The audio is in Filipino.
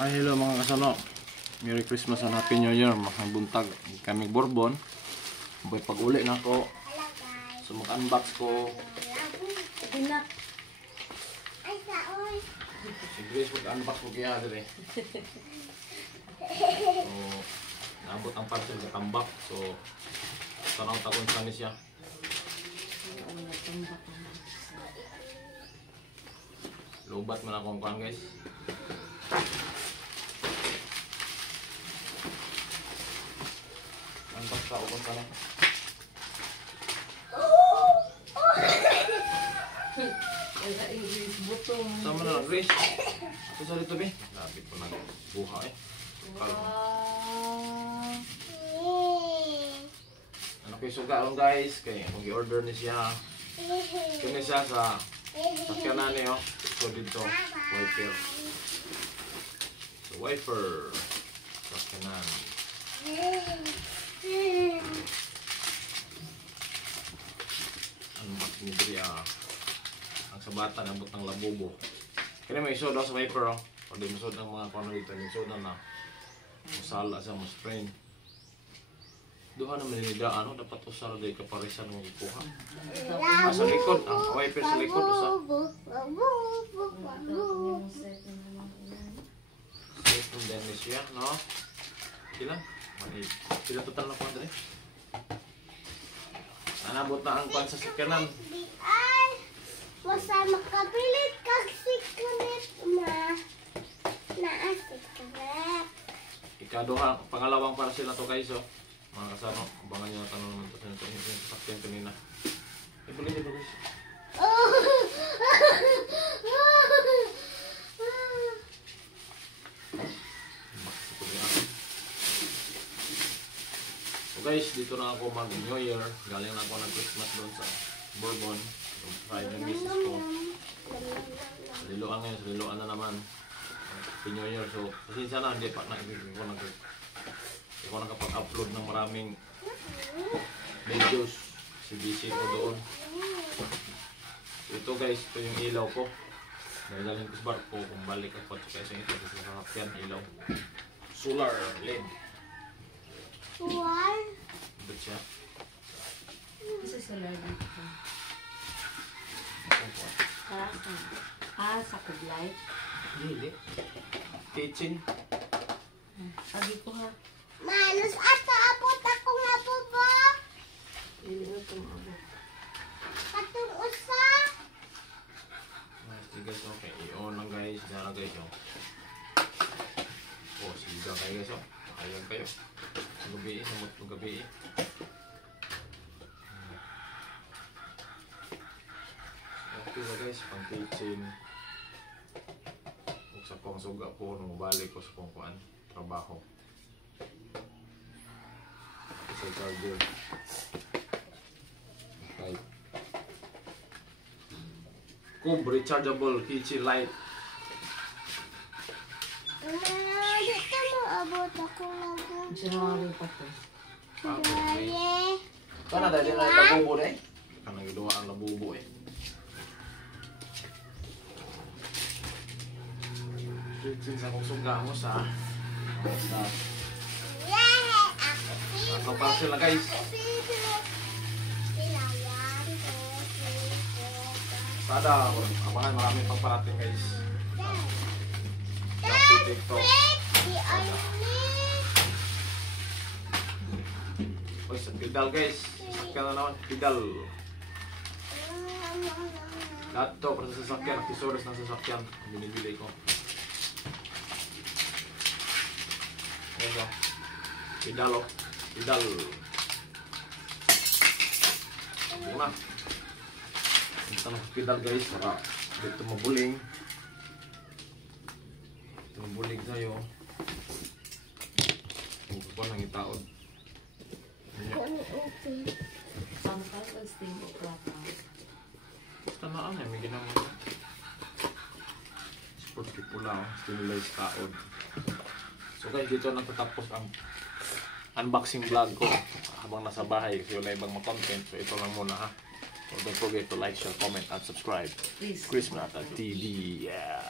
Ay, hello mga kasano. Merry Christmas and Happy New Year. Mga buntag kami Bourbon. Boy, pag uli na ako. So mag-unbox ko. Si Grace mag-unbox ko kaya dito eh. So, naabot ang parcel sa tambak. So, tanong takon sa amin siya. Lubat man akong kuhan guys. Unbox ka ukon ka na. Sama na lang Grace. Ito sa dito be. Lapit ko ng buha eh. Ano kayo suga lang guys. Kaya kung i-order ni siya. Kaya siya sa sakyanan niyo. So dito. Wiper. So wiper. Sakyanan. Unbox ni Bria. Ang sabatan ang butang labubo. Kaya may isod daw sa wiper oh. Pag may isod ng mga kano dito, may isod na musala sa mo sprain. Doon naman nilidaan, ano? Dapat usara dahil kaparisan mo ikuha. Sa likod, ang wiper sa likod usa. Safe from damage yan, no? Sila? Sila total na kuha dali. Nanabot na ang kuha sa sikanan. Basta makapilit kag sikanet na sikanet. Ikaduha, pangalawang para sila to guys, oh. Mga kasama, abangan nyo na tanong naman ito sa sakyan kanina. Ibulit ito guys. So guys, dito na ako mag-New Year. Galing na ako ng Christmas doon sa Bourbon. Yung fried ng misis ko. Saliluan ngayon, saliluan na naman. Happy New Year. So, pasensya na, hindi pa ako nakapag-upload ng maraming videos. Si busy ko doon. So, ito guys, ito yung ilaw ko. Dahil ko sa barko, kung balik ako at saka ito sa sasakyan, ilaw. Solar LED. Solar? Ito siya. Isa solar dito. Sa kublay. Hindi. Kitchen. Sabi ko ha. Manos ato abot ako nga po ba? Hindi na tumabot. Katong usa? Sige guys, okay. I-on lang guys. Dara guys, oh. Oh, siga kayo guys, oh. Ayan kayo. Gabi, samot ng gabi. Okay na guys, pang kitchen. Kung sa pang suga po, nung balik ko sa pangkuan, trabaho. Sa charger. Okay. Kung rechargeable kitchen light. Dito mo abot ako nga po. January pa to. Dali. Kana dali na labubo eh. Kana giduwa ang labubo eh. Since akong suga mo sa ako pa sila guys. Sada abangan marami pang parating guys. Shopee, TikTok. Oy, sa pedal guys. Sasakyan na naman, pedal. Lahat to para sa sasakyan, accessories ng sasakyan ang binibili ko. Ayan o. Pedal o. Pedal. Ayan na. Ito na pedal guys. Para dito mabuling. Ito mabuling tayo. Ito pa nang itaod. Sometimes I stay with plata. Basta na ano, may ginamit. Sporty pula. Stimulate taod. So guys, dito natatapos ang unboxing vlog ko habang nasa bahay kasi wala ibang content. So ito lang muna ha. So don't forget to like, share, comment, and subscribe. Please. Chris Manata TV. Yeah.